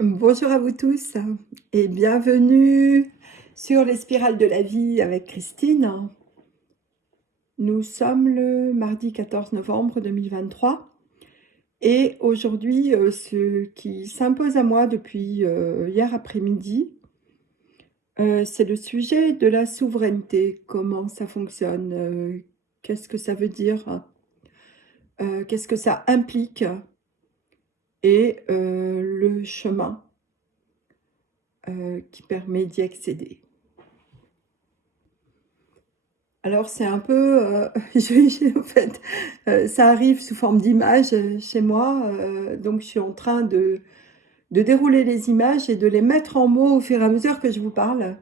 Bonjour à vous tous et bienvenue sur les spirales de la vie avec Christine. Nous sommes le mardi 14 novembre 2023 et aujourd'hui, ce qui s'impose à moi depuis hier après-midi, c'est le sujet de la souveraineté. Comment ça fonctionne, qu'est-ce que ça veut dire, qu'est-ce que ça implique et le chemin qui permet d'y accéder. Alors c'est un peu, en fait, ça arrive sous forme d'images chez moi, donc je suis en train de dérouler les images et de les mettre en mots au fur et à mesure que je vous parle,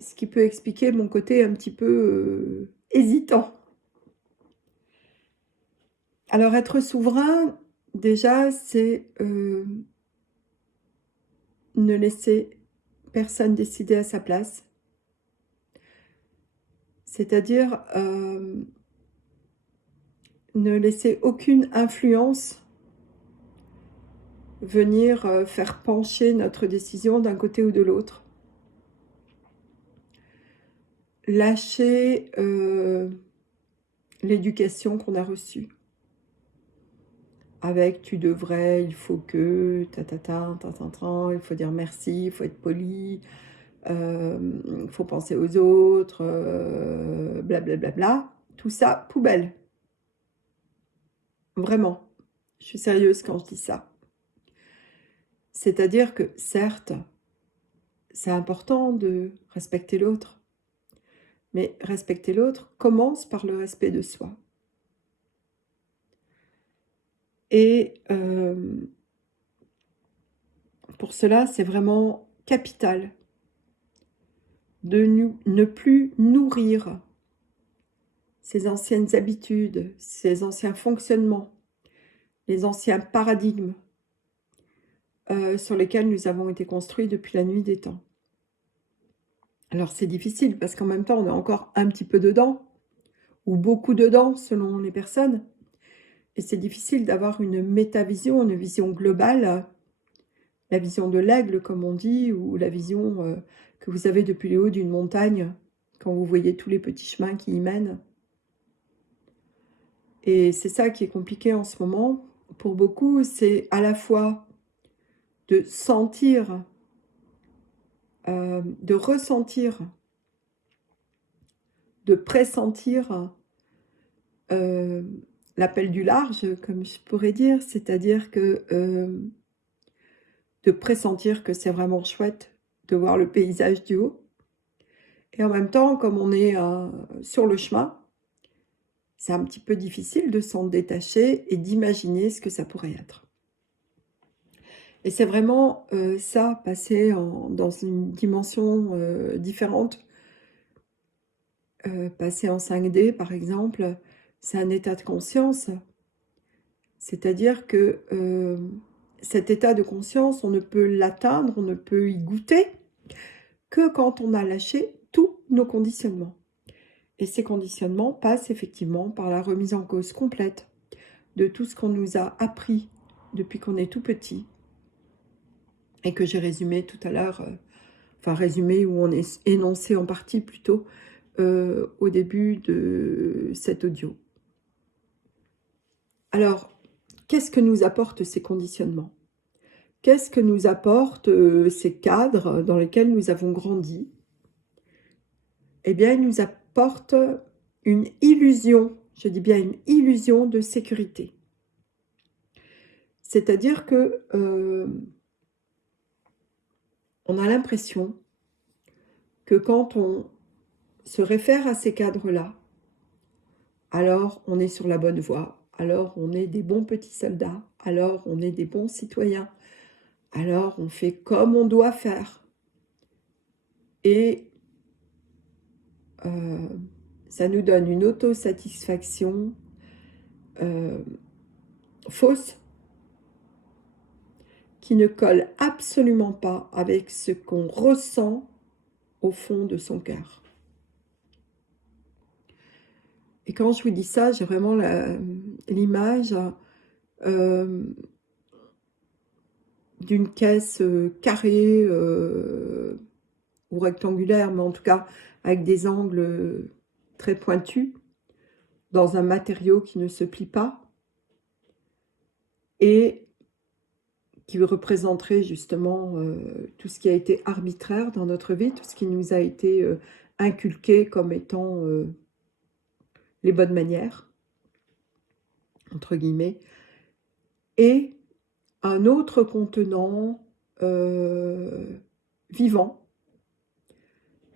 ce qui peut expliquer mon côté un petit peu hésitant. Alors être souverain, déjà, c'est ne laisser personne décider à sa place, c'est-à-dire ne laisser aucune influence venir faire pencher notre décision d'un côté ou de l'autre. Lâcher l'éducation qu'on a reçue. Avec tu devrais, il faut que, il faut dire merci, il faut être poli, il faut penser aux autres, blablabla. Bla, bla, bla. Tout ça, poubelle. Vraiment. Je suis sérieuse quand je dis ça. C'est-à-dire que, certes, c'est important de respecter l'autre. Mais respecter l'autre commence par le respect de soi. Et pour cela, c'est vraiment capital de ne plus nourrir ces anciennes habitudes, ces anciens fonctionnements, les anciens paradigmes sur lesquels nous avons été construits depuis la nuit des temps. Alors c'est difficile parce qu'en même temps, on est encore un petit peu dedans, ou beaucoup dedans selon les personnes. Et c'est difficile d'avoir une métavision, une vision globale, la vision de l'aigle, comme on dit, ou la vision que vous avez depuis le haut d'une montagne, quand vous voyez tous les petits chemins qui y mènent. Et c'est ça qui est compliqué en ce moment. Pour beaucoup, c'est à la fois de sentir, de ressentir, de pressentir l'appel du large, comme je pourrais dire, c'est-à-dire que de pressentir que c'est vraiment chouette de voir le paysage du haut. Et en même temps, comme on est sur le chemin, c'est un petit peu difficile de s'en détacher et d'imaginer ce que ça pourrait être. Et c'est vraiment ça, passer dans une dimension différente, passer en 5D par exemple, c'est un état de conscience. C'est-à-dire que cet état de conscience, on ne peut l'atteindre, on ne peut y goûter que quand on a lâché tous nos conditionnements. Et ces conditionnements passent effectivement par la remise en cause complète de tout ce qu'on nous a appris depuis qu'on est tout petit et que j'ai résumé tout à l'heure, enfin résumé ou on est énoncé en partie plutôt au début de cet audio. Alors, qu'est-ce que nous apportent ces conditionnements? Qu'est-ce que nous apportent ces cadres dans lesquels nous avons grandi? Eh bien, ils nous apportent une illusion, je dis bien une illusion de sécurité. C'est-à-dire que on a l'impression que quand on se réfère à ces cadres-là, alors on est sur la bonne voie, alors on est des bons petits soldats, alors on est des bons citoyens, alors on fait comme on doit faire. Et ça nous donne une autosatisfaction fausse qui ne colle absolument pas avec ce qu'on ressent au fond de son cœur. Et quand je vous dis ça, j'ai vraiment l'image d'une caisse carrée ou rectangulaire, mais en tout cas avec des angles très pointus, dans un matériau qui ne se plie pas, et qui représenterait justement tout ce qui a été arbitraire dans notre vie, tout ce qui nous a été inculqué comme étant les bonnes manières, entre guillemets, et un autre contenant vivant,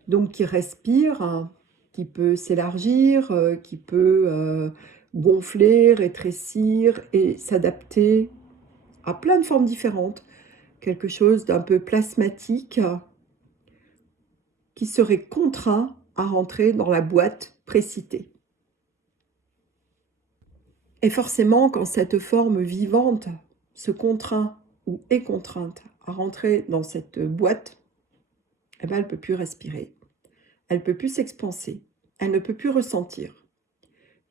donc qui respire, hein, qui peut s'élargir, qui peut gonfler, rétrécir et s'adapter à plein de formes différentes. Quelque chose d'un peu plasmatique qui serait contraint à rentrer dans la boîte précitée. Et forcément, quand cette forme vivante se contraint ou est contrainte à rentrer dans cette boîte, eh ben, elle ne peut plus respirer, elle ne peut plus s'expanser, elle ne peut plus ressentir.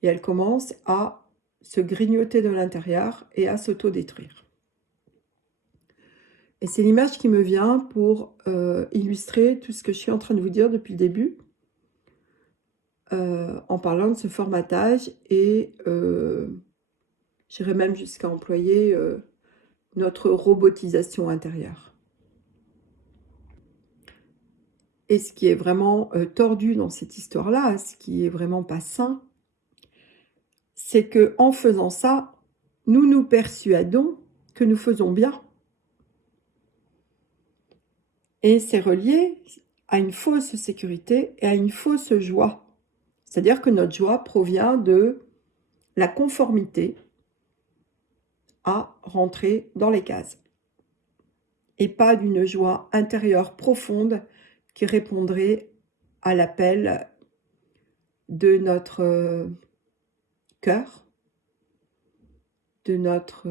Et elle commence à se grignoter de l'intérieur et à s'autodétruire. Et c'est l'image qui me vient pour illustrer tout ce que je suis en train de vous dire depuis le début, en parlant de ce formatage, et j'irais même jusqu'à employer notre robotisation intérieure. Et ce qui est vraiment tordu dans cette histoire-là, ce qui est vraiment pas sain, c'est que en faisant ça, nous nous persuadons que nous faisons bien. Et c'est relié à une fausse sécurité et à une fausse joie. C'est-à-dire que notre joie provient de la conformité à rentrer dans les cases. Et pas d'une joie intérieure profonde qui répondrait à l'appel de notre cœur, de notre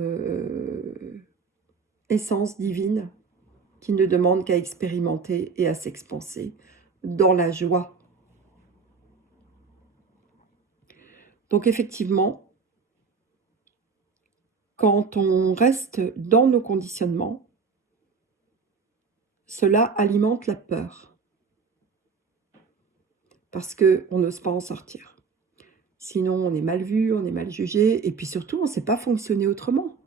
essence divine, qui ne demande qu'à expérimenter et à s'expanser dans la joie. Donc effectivement, quand on reste dans nos conditionnements, cela alimente la peur. Parce qu'on n'ose pas en sortir. Sinon, on est mal vu, on est mal jugé, et puis surtout, on ne sait pas fonctionner autrement.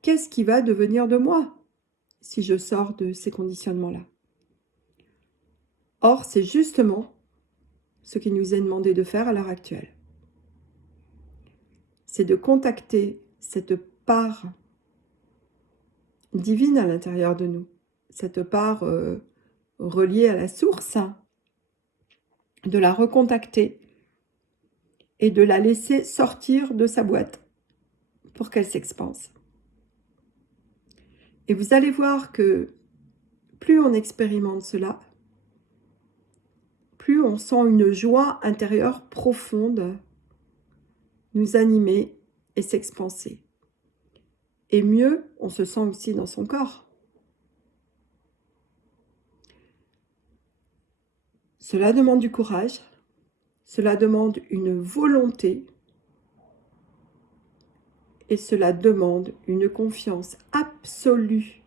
Qu'est-ce qui va devenir de moi si je sors de ces conditionnements-là? Or, c'est justement ce qui nous est demandé de faire à l'heure actuelle. C'est de contacter cette part divine à l'intérieur de nous, cette part reliée à la source, de la recontacter et de la laisser sortir de sa boîte pour qu'elle s'expanse. Et vous allez voir que plus on expérimente cela, plus on sent une joie intérieure profonde nous animer et s'expanser. Et mieux, on se sent aussi dans son corps. Cela demande du courage, cela demande une volonté, et cela demande une confiance absolue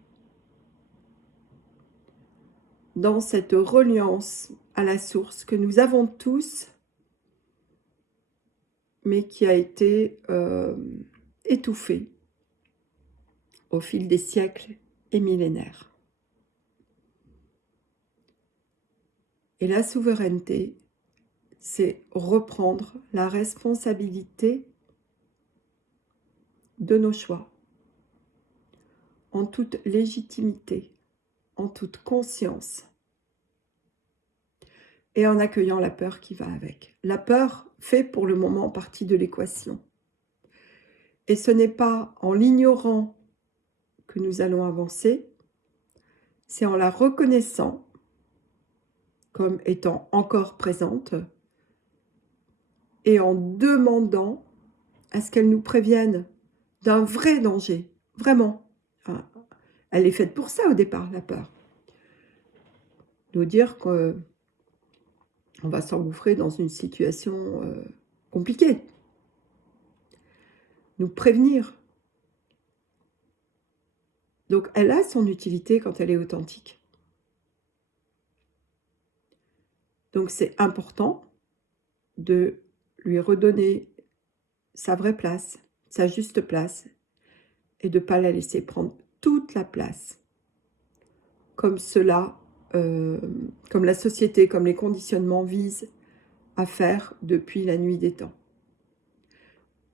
dans cette reliance à la source que nous avons tous, mais qui a été étouffée au fil des siècles et millénaires. Et la souveraineté, c'est reprendre la responsabilité de nos choix, en toute légitimité, en toute conscience, et en accueillant la peur qui va avec. La peur fait pour le moment partie de l'équation. Et ce n'est pas en l'ignorant que nous allons avancer, c'est en la reconnaissant comme étant encore présente et en demandant à ce qu'elle nous prévienne d'un vrai danger, vraiment. Elle est faite pour ça au départ, la peur. Nous dire qu'on va s'engouffrer dans une situation compliquée. Nous prévenir. Donc, elle a son utilité quand elle est authentique. Donc, c'est important de lui redonner sa vraie place, sa juste place, et de ne pas la laisser prendre toute la place, comme cela, comme la société, comme les conditionnements visent à faire depuis la nuit des temps.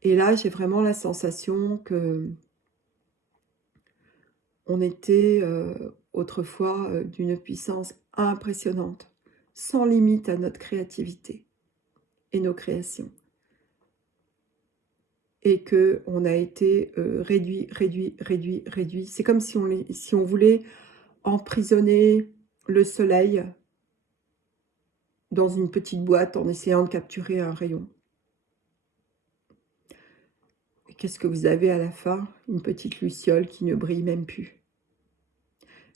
Et là, j'ai vraiment la sensation que on était autrefois d'une puissance impressionnante, sans limite à notre créativité et nos créations. Et qu'on a été réduit. C'est comme si on voulait emprisonner le soleil dans une petite boîte en essayant de capturer un rayon. Et qu'est-ce que vous avez à la fin? Une petite luciole qui ne brille même plus.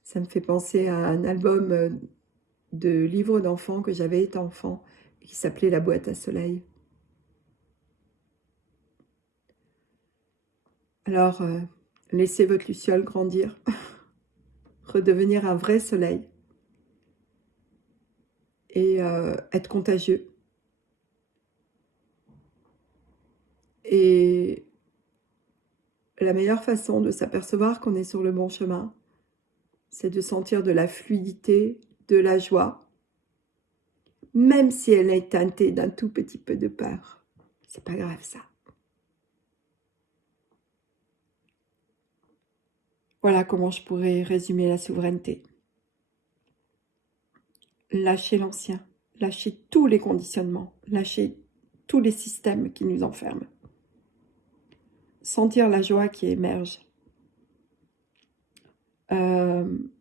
Ça me fait penser à un album de livres d'enfants que j'avais été enfant et qui s'appelait La boîte à soleil. Alors, laissez votre luciole grandir, redevenir un vrai soleil et être contagieux. Et la meilleure façon de s'apercevoir qu'on est sur le bon chemin, c'est de sentir de la fluidité, de la joie, même si elle est teintée d'un tout petit peu de peur. C'est pas grave ça. Voilà comment je pourrais résumer la souveraineté. Lâcher l'ancien, lâcher tous les conditionnements, lâcher tous les systèmes qui nous enferment. Sentir la joie qui émerge.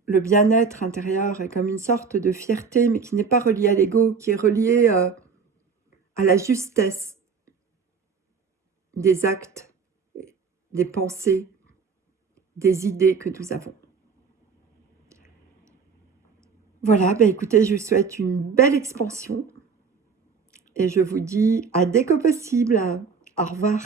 Le bien-être intérieur est comme une sorte de fierté, mais qui n'est pas reliée à l'ego, qui est reliée à la justesse des actes, des pensées, des idées que nous avons. Voilà, ben écoutez, je vous souhaite une belle expansion et je vous dis à dès que possible. Au revoir.